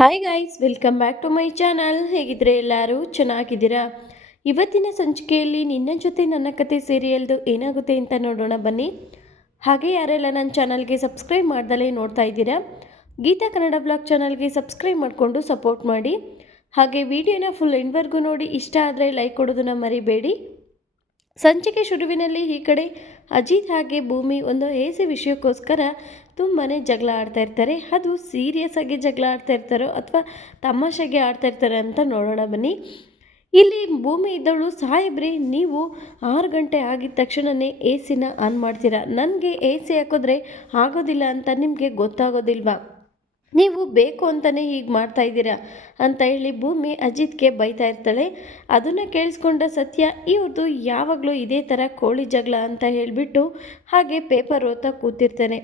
Hi guys, welcome back to my channel. ಹೇಗಿದ್ರೆ ಎಲ್ಲರೂ ಚೆನ್ನಾಗಿದ್ದೀರಾ? ಇವತ್ತಿನ ಸಂಚಿಕೆಯಲ್ಲಿ ನಿನ್ನ ಜೊತೆ ನನ್ನ ಕತೆ ಸೀರಿಯಲ್ದು ಏನಾಗುತ್ತೆ ಅಂತ ನೋಡೋಣ ಬನ್ನಿ. ಹಾಗೆ ಯಾರೆಲ್ಲ ನನ್ನ ಚಾನಲ್ಗೆ ಸಬ್ಸ್ಕ್ರೈಬ್ ಮಾಡ್ದಲೇ ನೋಡ್ತಾ ಇದ್ದೀರಾ, ಗೀತಾ ಕನ್ನಡ ಬ್ಲಾಗ್ ಚಾನಲ್ಗೆ ಸಬ್ಸ್ಕ್ರೈಬ್ ಮಾಡಿಕೊಂಡು ಸಪೋರ್ಟ್ ಮಾಡಿ. ಹಾಗೆ ವಿಡಿಯೋನ ಫುಲ್ ಎಂಡ್ವರೆಗೂ ನೋಡಿ, ಇಷ್ಟ ಆದರೆ ಲೈಕ್ ಕೊಡೋದನ್ನು ಮರಿಬೇಡಿ. ಸಂಚಿಕೆ ಶುರುವಿನಲ್ಲಿ ಈ ಕಡೆ ಅಜಿತ್ ಹಾಗೆ ಭೂಮಿ ಒಂದು ಏಸಿ ವಿಷಯಕ್ಕೋಸ್ಕರ ತುಂಬಾ ಜಗಳ ಆಡ್ತಾ ಇರ್ತಾರೆ. ಅದು ಸೀರಿಯಸ್ ಆಗಿ ಜಗಳ ಆಡ್ತಾ ಇರ್ತಾರೋ ಅಥವಾ ತಮಾಷೆಗೆ ಆಡ್ತಾ ಇರ್ತಾರೆ ಅಂತ ನೋಡೋಣ ಬನ್ನಿ. ಇಲ್ಲಿ ಭೂಮಿ ಇದ್ದವಳು, ಸಾಹೇಬ್ರೆ ನೀವು 6 ಗಂಟೆ ಆಗಿದ ತಕ್ಷಣವೇ ಎ ಸಿನ ಆನ್ ಮಾಡ್ತೀರಾ, ನನಗೆ ಎ ಸಿ ಹಾಕಿದ್ರೆ ಆಗೋದಿಲ್ಲ ಅಂತ ನಿಮಗೆ ಗೊತ್ತಾಗೋದಿಲ್ವಾ? ನೀವು ಬೇಕು ಅಂತಲೇ ಹೀಗೆ ಮಾಡ್ತಾ ಇದ್ದೀರಾ ಅಂತ ಹೇಳಿ ಭೂಮಿ ಅಜಿತ್ಗೆ ಬೈತಾ ಇರ್ತಾಳೆ. ಅದನ್ನು ಕೇಳಿಸ್ಕೊಂಡ ಸತ್ಯ, ಇವ್ರದ್ದು ಯಾವಾಗಲೂ ಇದೇ ಥರ ಕೋಳಿ ಜಗಳ ಅಂತ ಹೇಳಿಬಿಟ್ಟು ಹಾಗೆ ಪೇಪರ್ ಓದ್ತಾ ಕೂತಿರ್ತಾನೆ.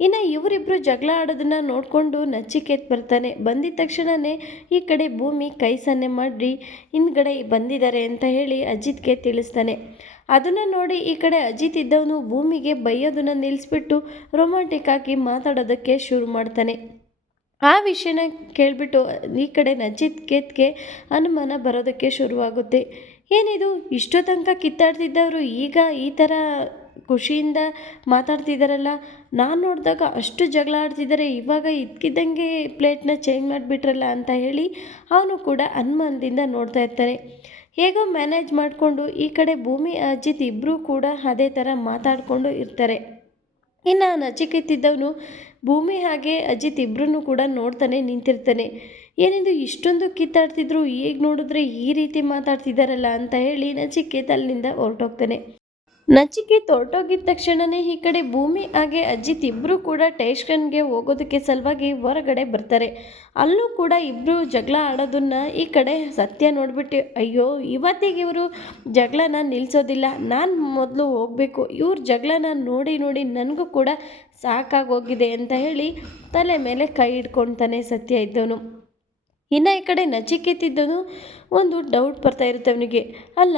ಇನ್ನು ಇವರಿಬ್ಬರು ಜಗಳ ಆಡೋದನ್ನು ನೋಡಿಕೊಂಡು ನಚಿಕೇತ್ ಬರ್ತಾನೆ. ಬಂದಿದ ತಕ್ಷಣವೇ ಈ ಕಡೆ ಭೂಮಿ ಕೈ ಸನ್ನೆ ಮಾಡಿ ಹಿಂದ್ಗಡೆ ಬಂದಿದ್ದಾರೆ ಅಂತ ಹೇಳಿ ಅಜಿತ್ಗೆ ತಿಳಿಸ್ತಾನೆ. ಅದನ್ನು ನೋಡಿ ಈ ಕಡೆ ಅಜಿತ್ ಇದ್ದವನು ಭೂಮಿಗೆ ಬೈಯೋದನ್ನು ನಿಲ್ಲಿಸ್ಬಿಟ್ಟು ರೊಮ್ಯಾಂಟಿಕ್ ಆಗಿ ಮಾತಾಡೋದಕ್ಕೆ ಶುರು ಮಾಡ್ತಾನೆ. ಆ ವಿಷಯನ ಕೇಳಿಬಿಟ್ಟು ಈ ಕಡೆ ನಚಿಕೇತ್ಗೆ ಅನುಮಾನ ಬರೋದಕ್ಕೆ ಶುರುವಾಗುತ್ತೆ. ಏನಿದು, ಇಷ್ಟೋ ತನಕ ಕಿತ್ತಾಡ್ತಿದ್ದವರು ಈಗ ಈ ಥರ ಖುಷಿಯಿಂದ ಮಾತಾಡ್ತಿದ್ದಾರಲ್ಲ, ನಾನು ನೋಡಿದಾಗ ಅಷ್ಟು ಜಗಳ ಆಡ್ತಿದ್ದಾರೆ, ಇವಾಗ ಇದ್ಕಿದ್ದಂಗೆ ಪ್ಲೇಟ್ನ ಚೇಂಜ್ ಮಾಡಿಬಿಟ್ರಲ್ಲ ಅಂತ ಹೇಳಿ ಅವನು ಕೂಡ ಅನುಮಾನದಿಂದ ನೋಡ್ತಾ ಇರ್ತಾನೆ. ಹೇಗೋ ಮ್ಯಾನೇಜ್ ಮಾಡಿಕೊಂಡು ಈ ಕಡೆ ಭೂಮಿ ಅಜಿತ್ ಇಬ್ಬರೂ ಕೂಡ ಅದೇ ಥರ ಮಾತಾಡಿಕೊಂಡು ಇರ್ತಾರೆ. ಇನ್ನು ನಚಿಕೆತ್ತಿದ್ದವನು ಭೂಮಿ ಹಾಗೆ ಅಜಿತ್ ಇಬ್ಬರನ್ನು ಕೂಡ ನೋಡ್ತಾನೆ ನಿಂತಿರ್ತಾನೆ. ಏನಿದು ಇಷ್ಟೊಂದು ಕಿತ್ತಾಡ್ತಿದ್ರು, ಈಗ ನೋಡಿದ್ರೆ ಈ ರೀತಿ ಮಾತಾಡ್ತಿದ್ದಾರಲ್ಲ ಅಂತ ಹೇಳಿ ನಚಿಕೇತ್ ಅಲ್ಲಿಂದ ಹೊರಟೋಗ್ತಾನೆ. ನಚಿಕೇತ್ ಹೊರಟೋಗಿದ ತಕ್ಷಣವೇ ಈ ಕಡೆ ಭೂಮಿ ಹಾಗೆ ಅಜಿತ್ ಇಬ್ಬರು ಕೂಡ ಟೇಷನ್ಗೆ ಹೋಗೋದಕ್ಕೆ ಸಲುವಾಗಿ ಹೊರಗಡೆ ಬರ್ತಾರೆ. ಅಲ್ಲೂ ಕೂಡ ಇಬ್ಬರು ಜಗಳ ಆಡೋದನ್ನು ಈ ಕಡೆ ಸತ್ಯ ನೋಡಿಬಿಟ್ಟು, ಅಯ್ಯೋ ಇವತ್ತಿಗೆ ಇವರು ಜಗಳನ ನಿಲ್ಲಿಸೋದಿಲ್ಲ, ನಾನು ಮೊದಲು ಹೋಗಬೇಕು, ಇವ್ರ ಜಗಳನ ನೋಡಿ ನೋಡಿ ನನಗೂ ಕೂಡ ಸಾಕಾಗೋಗಿದೆ ಅಂತ ಹೇಳಿ ತಲೆ ಮೇಲೆ ಕೈ ಇಟ್ಕೊಳ್ತಾನೆ ಸತ್ಯ ಇದ್ದವನು. ಇನ್ನು ಈ ಕಡೆ ನಚಿಕೇತಿದ್ದನು ಒಂದು ಡೌಟ್ ಬರ್ತಾ ಇರುತ್ತೆ ಅವನಿಗೆ. ಅಲ್ಲ,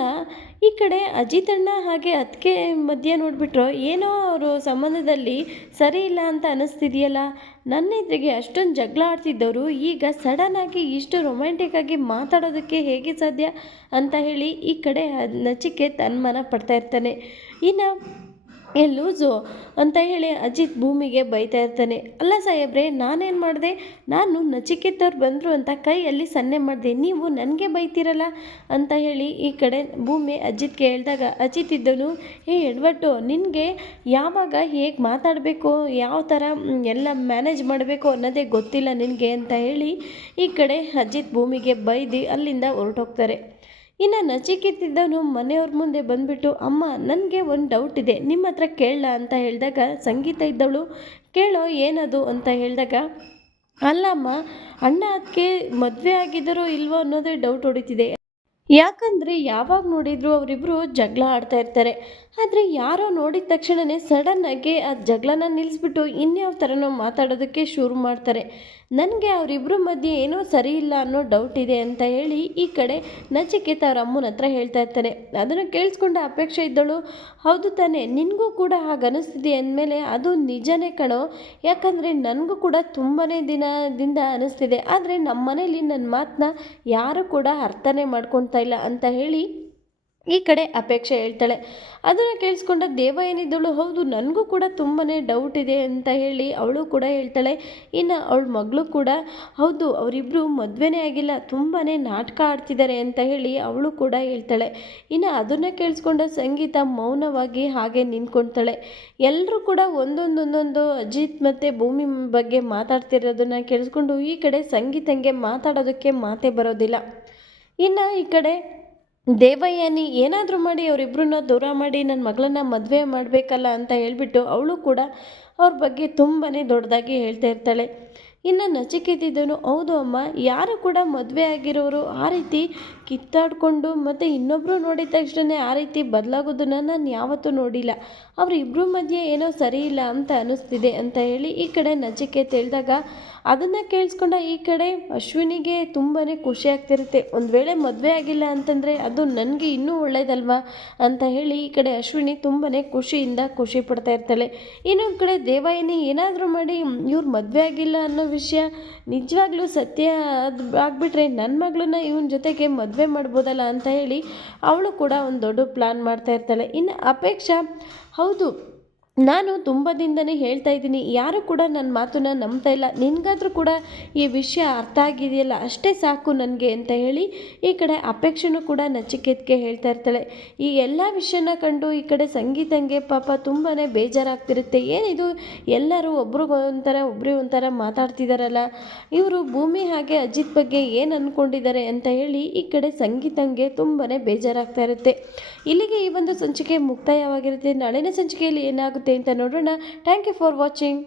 ಈ ಕಡೆ ಅಜಿತ್ ಅಣ್ಣ ಹಾಗೆ ಅದಕ್ಕೆ ಮಧ್ಯೆ ನೋಡಿಬಿಟ್ರು ಏನೋ ಅವರು ಸಂಬಂಧದಲ್ಲಿ ಸರಿ ಇಲ್ಲ ಅಂತ ಅನ್ನಿಸ್ತಿದೆಯಲ್ಲ, ನನ್ನ ಎದುರಿಗೆ ಅಷ್ಟೊಂದು ಜಗಳ ಆಡ್ತಿದ್ದವರು ಈಗ ಸಡನ್ನಾಗಿ ಇಷ್ಟು ರೊಮ್ಯಾಂಟಿಕ್ಕಾಗಿ ಮಾತಾಡೋದಕ್ಕೆ ಹೇಗೆ ಸಾಧ್ಯ ಅಂತ ಹೇಳಿ ಈ ಕಡೆ ನಚಿಕೇತ್ ಅನುಮಾನ ಪಡ್ತಾ ಇರ್ತಾನೆ. ಇನ್ನು ಲೂಸು ಅಂತ ಹೇಳಿ ಅಜಿತ್ ಭೂಮಿಗೆ ಬೈತಾ ಇರ್ತಾನೆ. ಅಲ್ಲ ಸಾಹೇಬ್ರೆ, ನಾನೇನು ಮಾಡಿದೆ? ನಾನು ನಚಿಕೇತವ್ರು ಬಂದರು ಅಂತ ಕೈಯಲ್ಲಿ ಸನ್ನೆ ಮಾಡಿದೆ, ನೀವು ನನಗೆ ಬೈತೀರಲ್ಲ ಅಂತ ಹೇಳಿ ಈ ಕಡೆ ಭೂಮಿ ಅಜಿತ್ಗೆ ಹೇಳಿದಾಗ ಅಜಿತ್ ಇದ್ದವನು, ಎಡ್ವಟ್ಟು, ನಿನಗೆ ಯಾವಾಗ ಹೇಗೆ ಮಾತಾಡಬೇಕು, ಯಾವ ಥರ ಎಲ್ಲ ಮ್ಯಾನೇಜ್ ಮಾಡಬೇಕು ಅನ್ನೋದೇ ಗೊತ್ತಿಲ್ಲ ನಿನಗೆ ಅಂತ ಹೇಳಿ ಈ ಕಡೆ ಅಜಿತ್ ಭೂಮಿಗೆ ಬೈದು ಅಲ್ಲಿಂದ ಹೊರಟೋಗ್ತಾರೆ. ಇನ್ನು ನಚಿಕೇತಿದ್ದವನು ಮನೆಯವ್ರ ಮುಂದೆ ಬಂದುಬಿಟ್ಟು, ಅಮ್ಮ ನನಗೆ ಒಂದು ಡೌಟ್ ಇದೆ, ನಿಮ್ಮ ಹತ್ರ ಕೇಳಲ್ಲ ಅಂತ ಹೇಳಿದಾಗ ಸಂಗೀತ ಇದ್ದವಳು, ಕೇಳೋ ಏನದು ಅಂತ ಹೇಳಿದಾಗ, ಅಲ್ಲಮ್ಮ ಅಣ್ಣ ಅದಕ್ಕೆ ಮದುವೆ ಆಗಿದ್ದಾರೋ ಇಲ್ವೋ ಅನ್ನೋದೇ ಡೌಟ್ ಹೊಡಿತಿದೆ. ಯಾಕಂದರೆ ಯಾವಾಗ ನೋಡಿದ್ರು ಅವರಿಬ್ಬರು ಜಗಳ ಆಡ್ತಾ ಇರ್ತಾರೆ. ಆದರೆ ಯಾರೋ ನೋಡಿದ ತಕ್ಷಣವೇ ಸಡನ್ನಾಗಿ ಆ ಜಗಳನ ನಿಲ್ಲಿಸ್ಬಿಟ್ಟು ಇನ್ಯಾವ ಥರನೋ ಮಾತಾಡೋದಕ್ಕೆ ಶುರು ಮಾಡ್ತಾರೆ. ನನಗೆ ಅವರಿಬ್ಬರ ಮಧ್ಯೆ ಏನೋ ಸರಿ ಇಲ್ಲ ಅನ್ನೋ ಡೌಟ್ ಇದೆ ಅಂತ ಹೇಳಿ ಈ ಕಡೆ ನಚಿಕೇತ್ ಅವ್ರ ಅಮ್ಮನ ಹತ್ರ ಹೇಳ್ತಾ ಇರ್ತಾನೆ. ಅದನ್ನು ಕೇಳಿಸ್ಕೊಂಡ ಅಪೇಕ್ಷೆ ಇದ್ದಳು, ಹೌದು ತಾನೇ, ನಿನಗೂ ಕೂಡ ಹಾಗೆ ಅನ್ನಿಸ್ತಿದೆ ಅಂದಮೇಲೆ ಅದು ನಿಜನೇ ಕಣೋ, ಯಾಕಂದರೆ ನನಗೂ ಕೂಡ ತುಂಬಾ ದಿನದಿಂದ ಅನ್ನಿಸ್ತಿದೆ, ಆದರೆ ನಮ್ಮ ಮನೇಲಿ ನನ್ನ ಮಾತನ್ನ ಯಾರೂ ಕೂಡ ಅರ್ಥನೇ ಮಾಡ್ಕೊಳ್ತಾ ಇಲ್ಲ ಅಂತ ಹೇಳಿ ಈ ಕಡೆ ಅಪೇಕ್ಷೆ ಹೇಳ್ತಾಳೆ. ಅದನ್ನು ಕೇಳಿಸ್ಕೊಂಡ ದೇವ ಏನಿದ್ದಳು, ಹೌದು ನನಗೂ ಕೂಡ ತುಂಬಾ ಡೌಟ್ ಇದೆ ಅಂತ ಹೇಳಿ ಅವಳು ಕೂಡ ಹೇಳ್ತಾಳೆ. ಇನ್ನು ಅವಳ ಮಗಳು ಕೂಡ, ಹೌದು ಅವರಿಬ್ಬರು ಮದುವೆನೇ ಆಗಿಲ್ಲ, ತುಂಬಾ ನಾಟಕ ಆಡ್ತಿದ್ದಾರೆ ಅಂತ ಹೇಳಿ ಅವಳು ಕೂಡ ಹೇಳ್ತಾಳೆ. ಇನ್ನು ಅದನ್ನು ಕೇಳಿಸ್ಕೊಂಡ ಸಂಗೀತ ಮೌನವಾಗಿ ಹಾಗೆ ನಿಂತ್ಕೊಳ್ತಾಳೆ. ಎಲ್ಲರೂ ಕೂಡ ಒಂದೊಂದೊಂದೊಂದು ಅಜಿತ್ ಮತ್ತು ಭೂಮಿ ಬಗ್ಗೆ ಮಾತಾಡ್ತಿರೋದನ್ನು ಕೇಳಿಸ್ಕೊಂಡು ಈ ಕಡೆ ಸಂಗೀತಂಗೆ ಮಾತಾಡೋದಕ್ಕೆ ಮಾತೇ ಬರೋದಿಲ್ಲ. ಇನ್ನು ಈ ಕಡೆ ದೇವಯಾನಿ ಏನಾದರೂ ಮಾಡಿ ಅವರಿಬ್ಬರನ್ನ ದೂರ ಮಾಡಿ ನನ್ನ ಮಗಳನ್ನ ಮದುವೆ ಮಾಡಬೇಕಲ್ಲ ಅಂತ ಹೇಳಿಬಿಟ್ಟು ಅವಳು ಕೂಡ ಅವ್ರ ಬಗ್ಗೆ ತುಂಬಾ ದೊಡ್ಡದಾಗಿ ಹೇಳ್ತಾ ಇರ್ತಾಳೆ. ಇನ್ನು ನಚಿಕೇತಿದ್ದನು, ಹೌದು ಅಮ್ಮ, ಯಾರು ಕೂಡ ಮದುವೆ ಆಗಿರೋರು ಆ ರೀತಿ ಕಿತ್ತಾಡಿಕೊಂಡು ಮತ್ತು ಇನ್ನೊಬ್ಬರು ನೋಡಿದ ತಕ್ಷಣ ಆ ರೀತಿ ಬದಲಾಗೋದನ್ನು ನಾನು ಯಾವತ್ತೂ ನೋಡಿಲ್ಲ, ಅವರಿಬ್ಬರ ಮಧ್ಯೆ ಏನೋ ಸರಿ ಇಲ್ಲ ಅಂತ ಅನ್ನಿಸ್ತಿದೆ ಅಂತ ಹೇಳಿ ಈ ಕಡೆ ನಚಿಕೇತ್ ಹೇಳಿದಾಗ, ಅದನ್ನು ಕೇಳಿಸ್ಕೊಂಡ ಈ ಕಡೆ ಅಶ್ವಿನಿಗೆ ತುಂಬಾ ಖುಷಿ ಆಗ್ತಿರುತ್ತೆ. ಒಂದು ವೇಳೆ ಮದುವೆ ಆಗಿಲ್ಲ ಅಂತಂದರೆ ಅದು ನನಗೆ ಇನ್ನೂ ಒಳ್ಳೇದಲ್ವಾ ಅಂತ ಹೇಳಿ ಈ ಕಡೆ ಅಶ್ವಿನಿ ತುಂಬಾ ಖುಷಿಯಿಂದ ಖುಷಿ ಪಡ್ತಾ ಇರ್ತಾಳೆ. ಇನ್ನೊಂದು ಕಡೆ ದೇವಾಯಿನಿ ಏನಾದರೂ ಮಾಡಿ ಇವ್ರು ಮದುವೆ ಆಗಿಲ್ಲ ಅನ್ನೋ ವಿಷಯ ನಿಜವಾಗ್ಲೂ ಸತ್ಯ ಆಗಿಬಿಟ್ರೆ ನನ್ನ ಮಗಳನ್ನ ಇವನ ಜೊತೆಗೆ ಮದುವೆ ಮಾಡ್ಬೋದಲ್ಲ ಅಂತ ಹೇಳಿ ಅವಳು ಕೂಡ ಒಂದು ದೊಡ್ಡ ಪ್ಲ್ಯಾನ್ ಮಾಡ್ತಾ ಇರ್ತಾಳೆ. ಇನ್ನು ಅಪೇಕ್ಷಾ, ಹೌದು ನಾನು ತುಂಬ ದಿನದನೇ ಹೇಳ್ತಾ ಇದ್ದೀನಿ, ಯಾರು ಕೂಡ ನನ್ನ ಮಾತನ್ನ ನಂಬ್ತಾ ಇಲ್ಲ, ನಿನಗಾದ್ರೂ ಕೂಡ ಈ ವಿಷಯ ಅರ್ಥ ಆಗಿದೆಯಲ್ಲ ಅಷ್ಟೇ ಸಾಕು ನನಗೆ ಅಂತ ಹೇಳಿ ಈ ಕಡೆ ಅಪೇಕ್ಷೆನೂ ಕೂಡ ನಚಿಕೇತ್ಗೆ ಹೇಳ್ತಾ ಇರ್ತಾಳೆ. ಈ ಎಲ್ಲ ವಿಷಯನ ಕಂಡು ಈ ಕಡೆ ಸಂಗೀತಂಗೆ ಪಾಪ ತುಂಬಾ ಬೇಜಾರಾಗ್ತಿರುತ್ತೆ. ಏನಿದು ಎಲ್ಲರೂ ಒಬ್ರಿಗೆ ಒಂಥರ ಮಾತಾಡ್ತಿದ್ದಾರಲ್ಲ, ಇವರು ಭೂಮಿ ಹಾಗೆ ಅಜಿತ್ ಬಗ್ಗೆ ಏನು ಅಂದ್ಕೊಂಡಿದ್ದಾರೆ ಅಂತ ಹೇಳಿ ಈ ಕಡೆ ಸಂಗೀತಂಗೆ ತುಂಬಾ ಬೇಜಾರಾಗ್ತಾ ಇರುತ್ತೆ. ಇಲ್ಲಿಗೆ ಈ ಒಂದು ಸಂಚಿಕೆ ಮುಕ್ತಾಯವಾಗಿರುತ್ತೆ. ನಾಳಿನ ಸಂಚಿಕೆಯಲ್ಲಿ ಏನಾಗುತ್ತೆ ಅಂತ ನೋಡೋಣ. Thank you for watching.